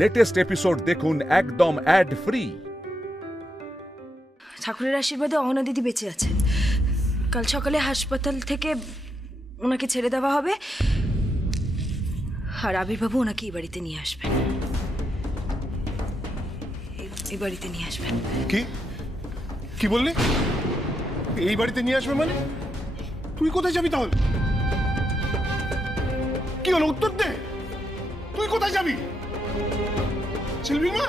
Latest episode দেখুন একদম add free. ঠাকুরের আশীর্বাদে অহনা দিদি বেঁচে আছেন। কাল সকালে হাসপাতাল থেকে ওনাকে ছেড়ে দেওয়া হবে, আর আবির্বাবু ওনাকে এই বাড়িতে নিয়ে আসবেন। এই বাড়িতে নিয়ে আসবেন। কি কি বললি? এই বাড়িতে নিয়ে আসবে মানে? তুই কোথায় যাবি তাহলে? কি হলো, উত্তর দে। তুই কোথায় যাবি? ঝিলমিল মা,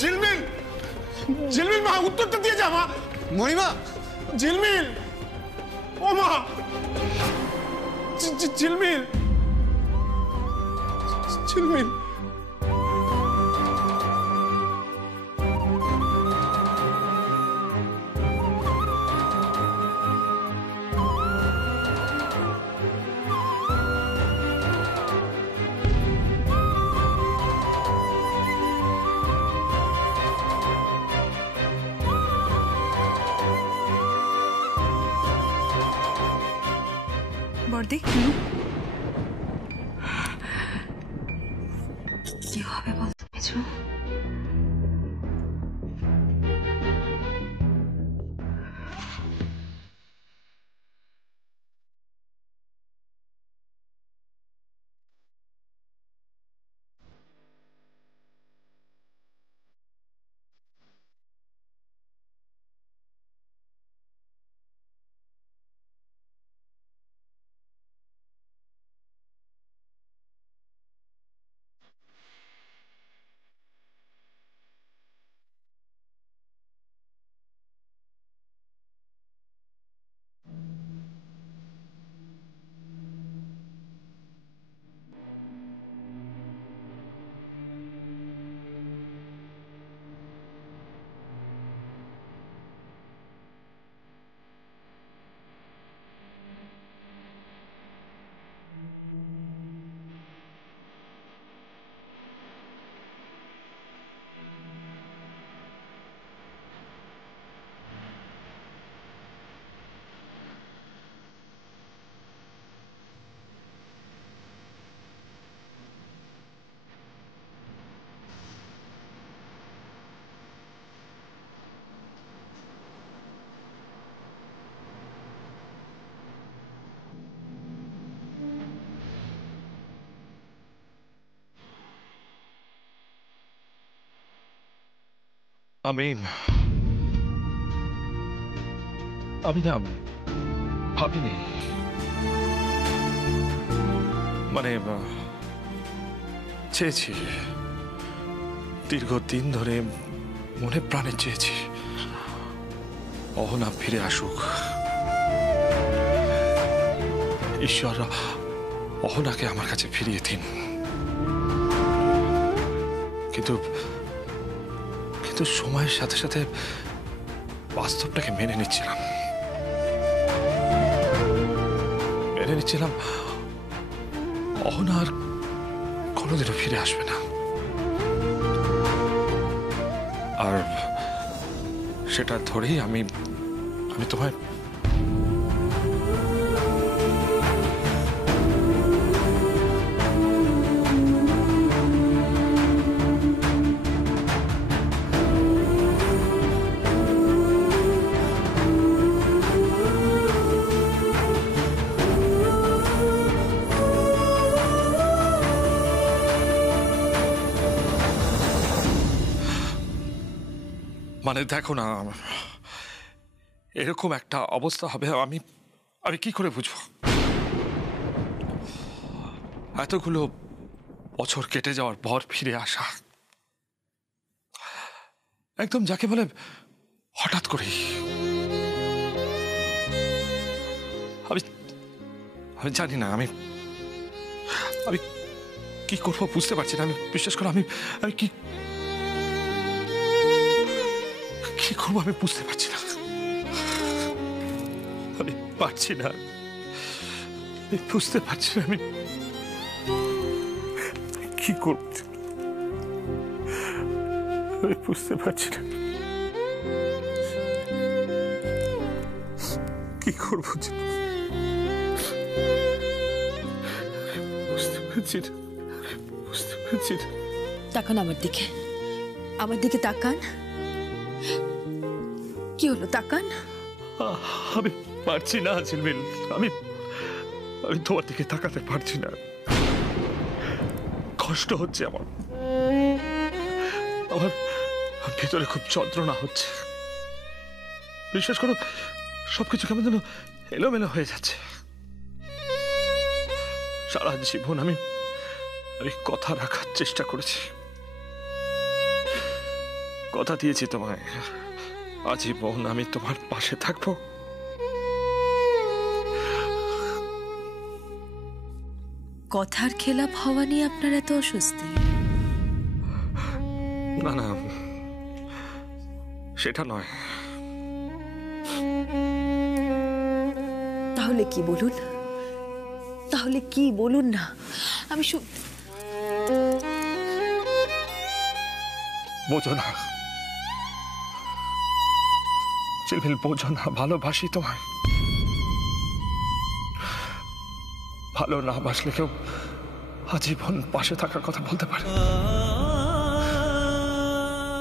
ঝিলমিল, ঝিলমিল মা, উত্তরটা দিয়ে যা মা। মণিমা, ঝিলমিল, ও মা, ঝিলমিল, ঝিলমিল। বর্দি, কি হবে বলতো কিছু? আমি না ভাবিনি, মানে চেয়েছি, দীর্ঘদিন ধরে মনে প্রাণে চেয়েছি অহনা ফিরে আসুক। ঈশ্বর অহনাকে আমার কাছে ফিরিয়ে দিন। কিন্তু সময়ের সাথে সাথে বাস্তবটাকে মেনে নিচ্ছিলাম অহনা আর কোনোদিনও ফিরে আসবে না। আর সেটা ধরেই আমি তোমায় মানে দেখো না, এরকম একটা অবস্থা হবে আমি কি করে বুঝবো? এতগুলো বছর কেটে যাওয়ার পর ফিরে আসা, একদম যাকে বলে হঠাৎ করেই। আমি জানি না আমি কি করবো বুঝতে পারছি না। আমি বিশ্বাস করো, আমি কি করবো আমি বুঝতে পারছি না। আমি পারছি না, বুঝতে পারছি না আমি কি করব। আমি বুঝতে পারছি না কি করবো। বুঝতে পারছি না, বুঝতে পারছি না। তাকান আমার দিকে তাকান। কি হলো, তাকান। আমি পারছি না ঝিলমিল, আমি আমি তোমার দিকে তাকাতে পারছি না। কষ্ট হচ্ছে আমার, আমার ভেতরে খুব যন্ত্রণা হচ্ছে। বিশ্বাস করো, সবকিছু কেমন যেন এলোমেলো হয়ে যাচ্ছে। সারা জীবন আমি কথা রাখার চেষ্টা করেছি, কথা দিয়েছি তোমায়, আজীবন আমি তোমার পাশে থাকবো। কথার খেলাপ হওয়া নিয়ে আপনার এত অস্বস্তি? না না, সেটা নয়। তাহলে কি বলুন না। আমি বোঝো না ঝিলমিল, বোঝো না, ভালোবাসি তোমায়। ভালো না বাসলে কেউ আজীবন পাশে থাকার কথা বলতে পারে?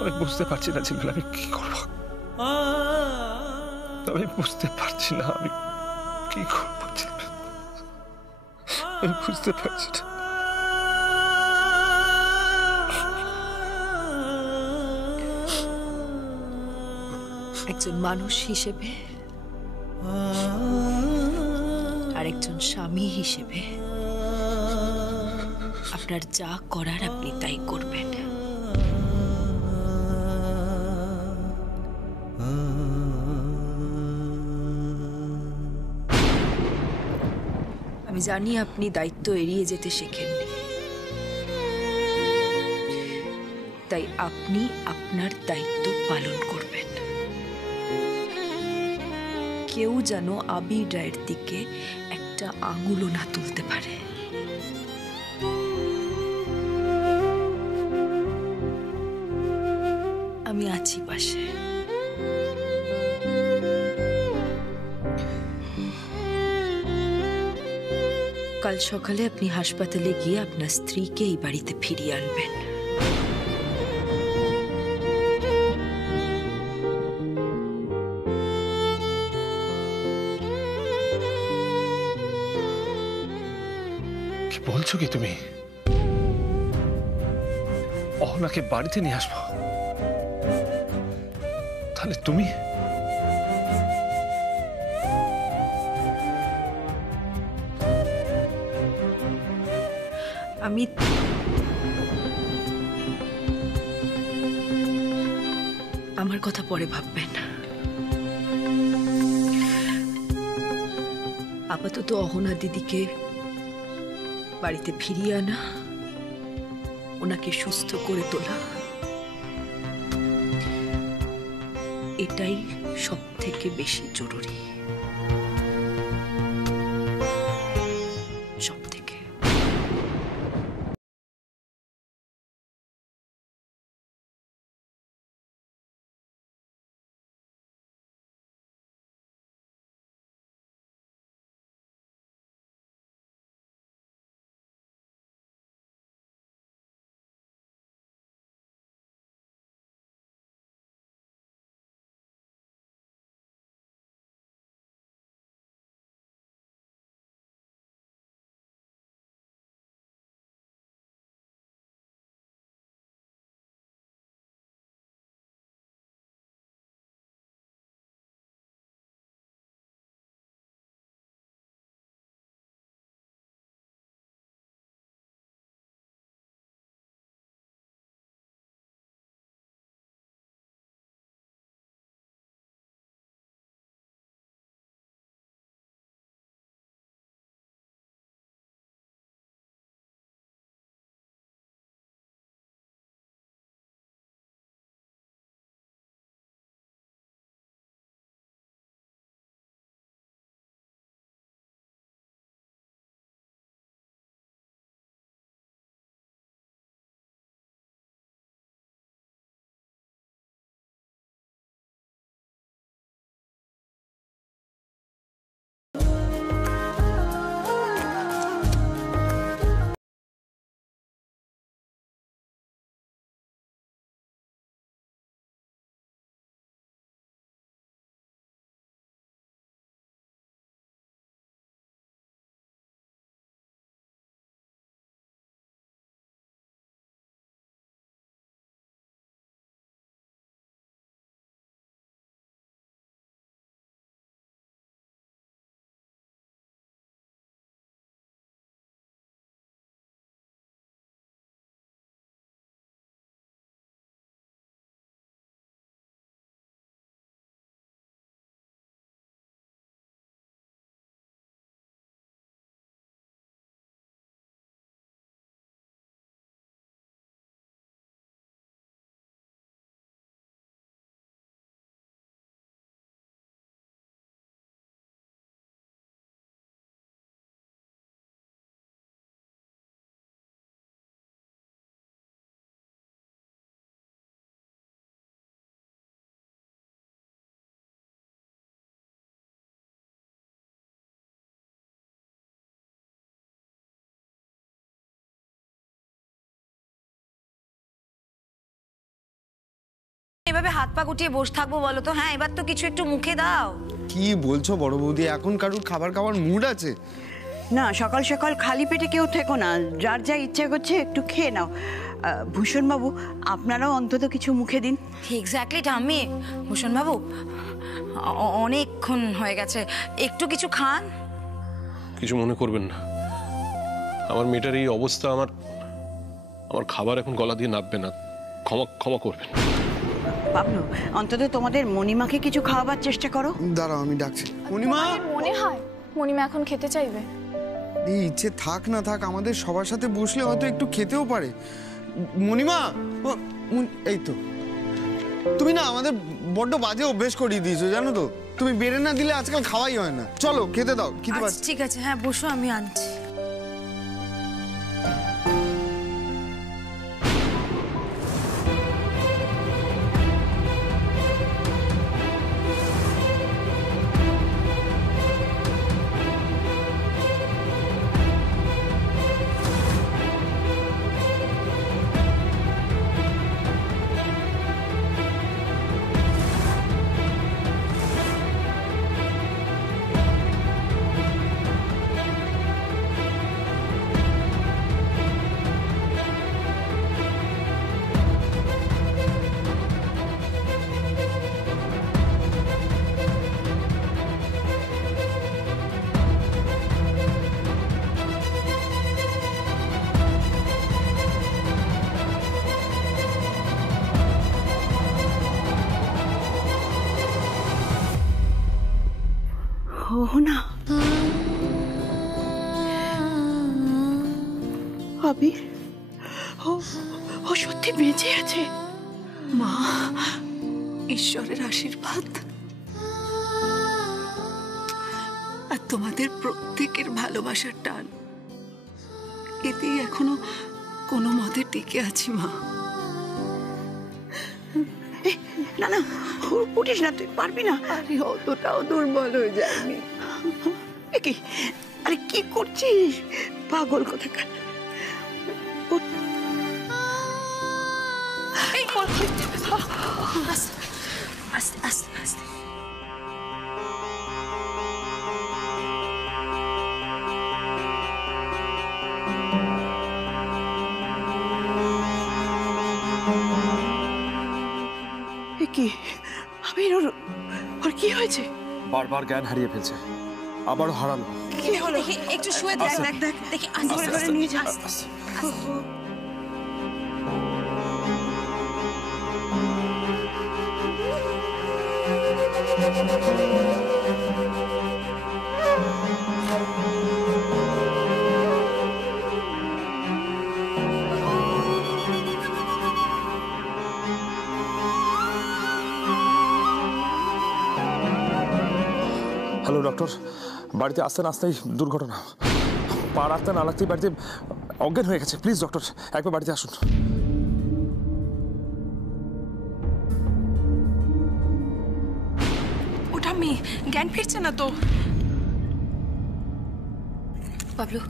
আমি বুঝতে পারছি না ঝিলমিল, আমি কি করবো। আমি বুঝতে পারছি না আমি কি করবো ঝিলমিল, আমি বুঝতে পারছি না। একজন মানুষ হিসেবে আর একজন স্বামী হিসেবে আপনার যা করার আপনি তাই করবেন। আমি জানি আপনি দায়িত্ব এড়িয়ে যেতে শেখেননি, তাই আপনি আপনার দায়িত্ব পালন করবেন। কেউ যেন আবির রায়ের দিকে একটা আঙুলও না তুলতে পারে। আমি আছি পাশে। কাল সকালে আপনি হাসপাতালে গিয়ে আপনার স্ত্রীকে এই বাড়িতে ফিরিয়ে আনবেন। কি বলছো কি তুমি? অহনাকে বাড়িতে নিয়ে আসবো? তাহলে তুমি? আমার কথা পরে ভাববেন। আপাতত অহনা দিদিকে বাড়িতে ফিরিয়ে আনা, ওনাকে সুস্থ করে তোলা, এটাই সবথেকে বেশি জরুরি। এভাবে হাত পা গুটিয়ে বসে থাকবো বলো তো? হ্যাঁ, এবার তো কিছু একটু মুখে দাও। কি বলছো বড় বৌদি, এখন কারুর খাবার খাওয়ার মুড আছে? না, সকাল সকাল খালি পেটে কেউ থেকো না, যার যা ইচ্ছে করছে একটু খেয়ে নাও। ভূষণ বাবু, আপনারাও অন্তত কিছু মুখে দিন। এক্স্যাক্টলি ঠাম্মি। ভূষণ বাবু, অনেকক্ষণ হয়ে গেছে, একটু কিছু খান। কিছু মনে করবেন না, আমার মেয়েটার এই অবস্থা, আমার খাবার এখন গলা দিয়ে নামবে না, ক্ষমা করবেন। বাবলু, অন্তত তোমাদের মণিমাকে কিছু খাওয়াবার চেষ্টা করো। দাঁড়াও, আমি ডাকছি। মণিমা, মনে হয় মণিমা এখন খেতে চাইবে। এই ইচ্ছে থাক না থাক, আমাদের সবার সাথে বসলে হয়তো একটু খেতেও পারে। মণিমা, এই তো, তুমি না আমাদের বড্ড বাজে অভ্যেস করিয়ে দিয়েছো জানো তো। তুমি বেড়ে না দিলে আজকাল খাওয়াই হয় না। চলো খেতে দাও, খেতে পাচ্ছি। ঠিক আছে, হ্যাঁ বসো, আমি আনছি। ও না, আবির, ও সত্যি বেঁচে আছে। মা, ঈশ্বরের আশীর্বাদ আর তোমাদের প্রত্যেকের ভালোবাসার টান, এতেই এখনো কোনো মতে টিকে আছি মা। না না, উঠিস না, তুই পারবি না। আরে অতটাও দুর্বল হয়ে যায়নি। কি, আরে কি করছিস পাগল কোথাকার? আস্তে আস্তে আস্তে। কি আবির, ওর কি হয়েছে? বারবার জ্ঞান হারিয়ে ফেলছে, আবারও হারালো। কি হলো? দেখি একটু শুয়ে দেখ, দেখ দেখ দেখি, ধরে ধরে নিয়ে যা। হ্যালো ডক্টর, বাড়িতে আসতে না আসতেই দুর্ঘটনা, পা রাখতে না লাগতেই বাড়িতে অজ্ঞান হয়ে গেছে। প্লিজ ডক্টর, একবার বাড়িতে আসুন। ওটা মেয়ে, জ্ঞান ফিরছে না তো। বাবলু,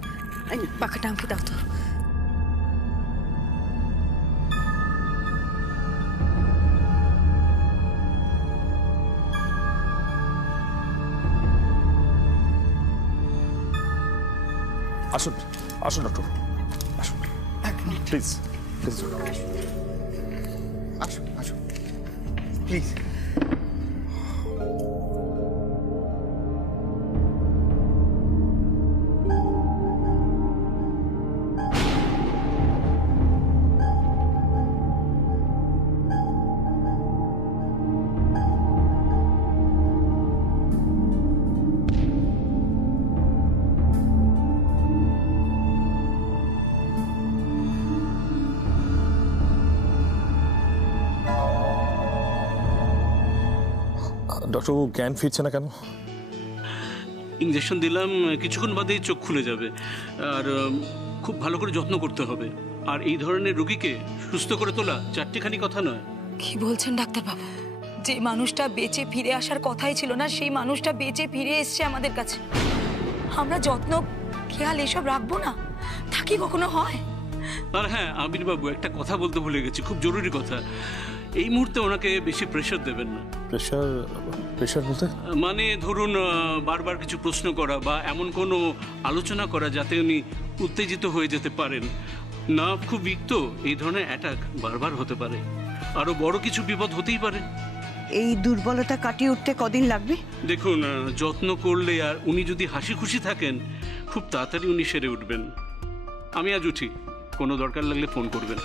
পাখাটা আমাকে দাও তো। আসুন আসুন ডক্টর, আসুন প্লিজ প্লিজ। আসুন আসুন প্লিজ। ডক্টরবাবু, জ্ঞান ফিরছে না কেন? ইঞ্জেকশন দিলাম, কিছুক্ষণ বাদেই চোখ খুলে যাবে। আর খুব ভালো করে যত্ন করতে হবে। আর এই ধরনের রোগীকে সুস্থ করে তোলা চারটিখানি কথা নয়। কি বলছেন ডাক্তারবাবু? যে মানুষটা বেঁচে ফিরে আসার কথাই ছিল না, সেই মানুষটা বেঁচে ফিরে এসছে আমাদের কাছে। আমরা যত্ন খেয়াল এসব রাখবো না? তা কি কখনো হয়? আর হ্যাঁ আবির বাবু, একটা কথা বলতে ভুলে গেছি, খুব জরুরি কথা। এই মুহূর্তে ওনাকে বেশি প্রেশার দেবেন না। প্রেশার? প্রেশার বলতে? মানে ধরুন বারবার কিছু প্রশ্ন করা বা এমন কোনো আলোচনা করা যাতে উনি উত্তেজিত হয়ে যেতে পারেন। নার্ভ খুব উইক, তো এই ধরনের অ্যাটাক বারবার হতে পারে, আরো বড় কিছু বিপদ হতেই পারে। এই দুর্বলতা কাটিয়ে উঠতে কদিন লাগবে? দেখুন, যত্ন করলে আর উনি যদি হাসি খুশি থাকেন খুব তাড়াতাড়ি উনি সেরে উঠবেন। আমি আজ উঠি, কোনো দরকার লাগলে ফোন করবেন।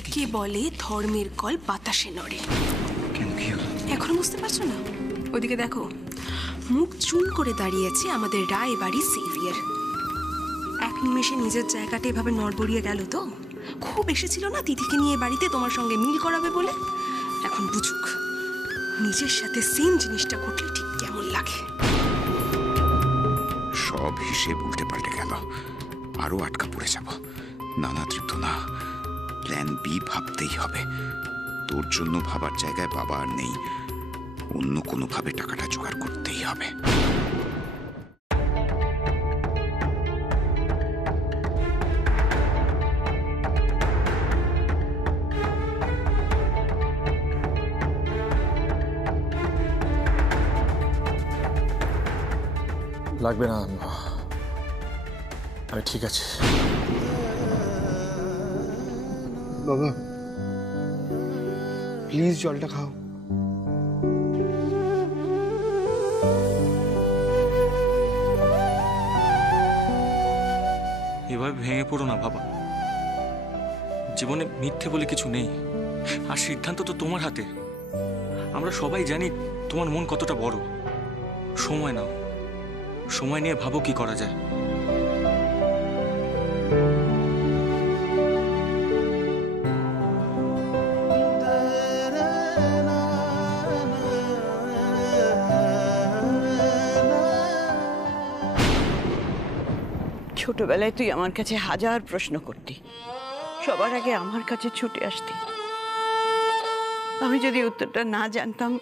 একে বলে ধর্মের কল বাতাসে নড়ে। এখনো বুঝতে পারছো না? ওদিকে দেখো, মুখ চুন করে দাঁড়িয়েছে আমাদের রায় বাড়ি সেভিয়ার। এক নিমেষে নিজের জায়গাটা এভাবে নড়বড়িয়ে গেল। তো খুব এসেছিল না দিদিকে নিয়ে বাড়িতে তোমার সঙ্গে মিল করাবে বলে। এখন বুঝুক নিজের সাথে সেম জিনিসটা ঘটলে ঠিক কেমন লাগে। সব হিসেব উল্টে পাল্টে গেল, আরো আটকা পড়ে যাব। নানা তৃপ্ত না, প্ল্যান বি ভাবতেই হবে। তোর জন্য ভাবার জায়গায় বাবা আর নেই, অন্য কোনোভাবে টাকাটা জোগাড় করতেই হবে। লাগবে না, আমি ঠিক আছে। বাবা প্লিজ জলটা খাও। এভাবে ভেঙে পড়ো না বাবা, জীবনে মিথ্যে বলে কিছু নেই, আর সিদ্ধান্ত তো তোমার হাতে। আমরা সবাই জানি তোমার মন কতটা বড়। সময় নাও, সময় নিয়ে ভাবো কি করা যায়। ছোটবেলায় তুই আমার কাছে হাজার প্রশ্ন করতি, সবার আগে আমার কাছে ছুটে আসতি। আমি যদি উত্তরটা না জানতাম,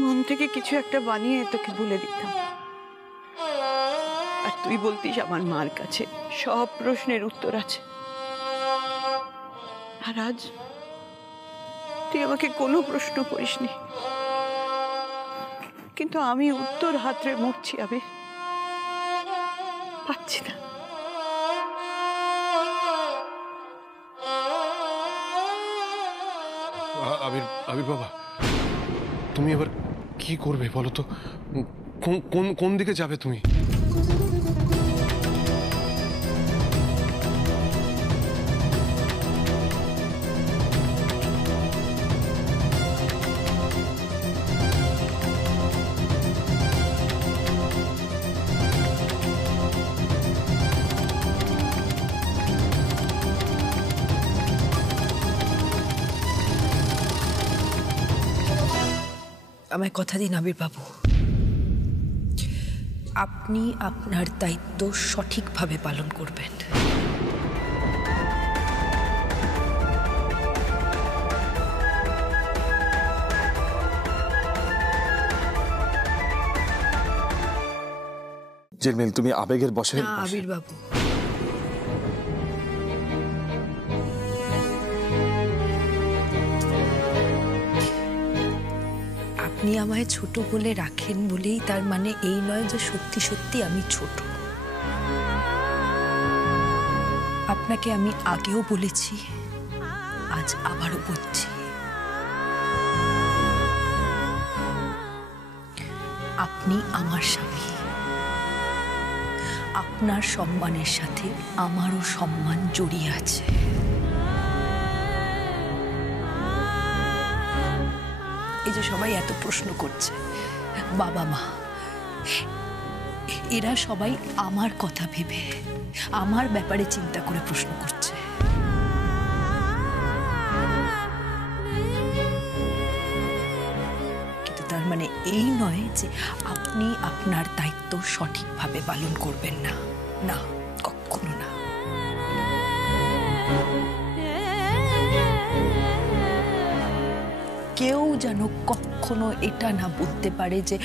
মন থেকে কিছু একটা বানিয়ে তোকে বলে দিতাম। আর তুই বলতিস আমার মার কাছে সব প্রশ্নের উত্তর আছে। আর আজ তুই আমাকে কোনো প্রশ্ন করিসনি, কিন্তু আমি উত্তর হাতড়ে মরছি। আমি পাচ্ছি না। আবির বাবা, তুমি এবার কি করবে বলো তো? কোন দিকে যাবে তুমি? আমায় কথা দিন আবির বাবু, আপনি আপনার দায়িত্ব সঠিকভাবে পালন করবেন। জিলমিল, তুমি আবেগের বশে। না আবির বাবু, আপনি আমায় ছোট বলে রাখেন বলেই তার মানে এই নয় যে সত্যি সত্যি আমি ছোট। আপনাকে আমি আগেও বলেছি, আজ আবারও বলছি, আপনি আমার স্বামী। আপনার সম্মানের সাথে আমারও সম্মান জড়িয়ে আছে। এই যে সবাই এত প্রশ্ন করছে, বাবা মা, এরা সবাই আমার কথা ভেবে, আমার ব্যাপারে চিন্তা করে প্রশ্ন করছে। কিন্তু তার মানে এই নয় যে আপনি আপনার দায়িত্ব সঠিকভাবে পালন করবেন না, না, কখনো না। কেউ যেন কখনো এটা না বলতে পারে যে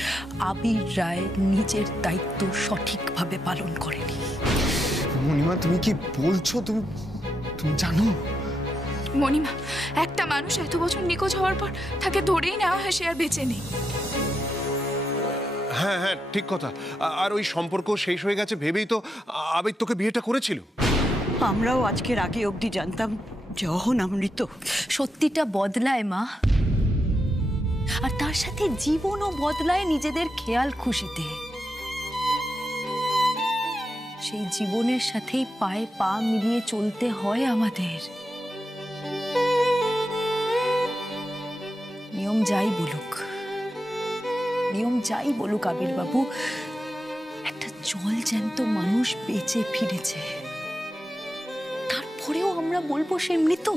আবির রায় নিজের দায়িত্ব সঠিকভাবে পালন করেনি। মণিমা তুমি কি বলছো? তুমি তুমি জানো মণিমা, একটা মানুষ এত বছর নিখোঁজ হওয়ার পর তাকে ধরেই নেওয়া হয়, সে আর বেঁচে নেই। হ্যাঁ হ্যাঁ, ঠিক কথা। আর ওই সম্পর্ক শেষ হয়ে গেছে ভেবেই তো আবির তোকে বিয়েটা করেছিল। আমরাও আজকের আগে অবধি জানতাম যে অহনা মৃত। সত্যিটা বদলায় মা, আর তার সাথে জীবনও বদলায় নিজেদের খেয়াল খুশিতে। সেই জীবনের সাথেই পায়ে পা মিলিয়ে চলতে হয় আমাদের। নিয়ম যাই বলুক, নিয়ম যাই বলুক আবির বাবু, একটা জল জ্যান্ত মানুষ বেঁচে ফিরেছে, তারপরেও আমরা বলবো সে মৃত?